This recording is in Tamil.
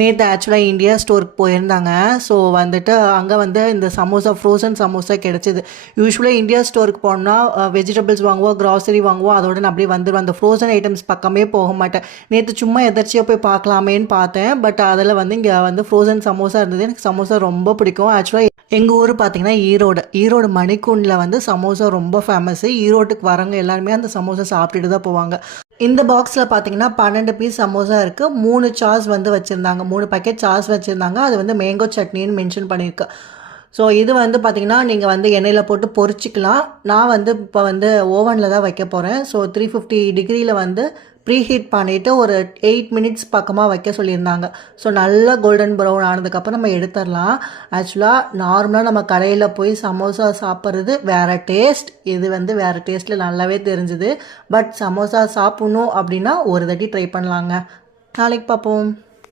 நேற்று ஆக்சுவலாக இந்தியா ஸ்டோருக்கு போயிருந்தாங்க. ஸோ வந்துட்டு அங்கே வந்து இந்த சமோசா ஃப்ரோசன் சமோசா கிடச்சிது. யூஸ்வலாக இந்தியா ஸ்டோருக்கு போனால் வெஜிடபிள்ஸ் வாங்குவோம், கிராசரி வாங்குவோம், அதோட நான் அப்படியே வந்துடுவேன். அந்த ஃப்ரோசன் ஐட்டம்ஸ் பக்கமே போக மாட்டேன். நேற்று சும்மா எதர்ச்சியாக போய் பார்க்கலாமேன்னு பார்த்தேன். பட் அதில் வந்து இங்கே வந்து ஃப்ரோசன் சமோசா இருந்தது. எனக்கு சமோசா ரொம்ப பிடிக்கும். ஆக்சுவலாக எங்கள் ஊர் பார்த்திங்கன்னா ஈரோடு மணிக்கூண்டில் வந்து சமோசா ரொம்ப ஃபேமஸ்ஸு. ஈரோட்டுக்கு வரவங்க எல்லாருமே அந்த சமோசா சாப்பிட்டுட்டு தான் போவாங்க. இந்த பாக்ஸில் பார்த்தீங்கன்னா 12 பீஸ் சமோசா இருக்குது. 3 சாஸ் வந்து வச்சுருந்தாங்க, 3 பேக்கெட் சாஸ் வச்சுருந்தாங்க. அது வந்து மேங்கோ சட்னின்னு மென்ஷன் பண்ணியிருக்கு. ஸோ இது வந்து பார்த்திங்கன்னா நீங்கள் வந்து எண்ணெயில் போட்டு பொரிச்சிக்கலாம். நான் வந்து இப்போ வந்து ஓவனில் தான் வைக்க போகிறேன். ஸோ 350 டிகிரியில் வந்து ப்ரீ ஹீட் பண்ணிவிட்டு ஒரு 8 மினிட்ஸ் பக்கமாக வைக்க சொல்லியிருந்தாங்க. ஸோ நல்லா கோல்டன் ப்ரௌன் ஆனதுக்கப்புறம் நம்ம எடுத்துடலாம். ஆக்சுவலாக நார்மலாக நம்ம கடையில் போய் சமோசா சாப்பிட்றது வேறு டேஸ்ட், இது வந்து வேறு டேஸ்ட்டில் நல்லாவே தெரிஞ்சுது. பட் சமோசா சாப்பிட்ணும் அப்படின்னா ஒரு தட்டி ட்ரை பண்ணலாங்க. நாளைக்கு பார்ப்போம்.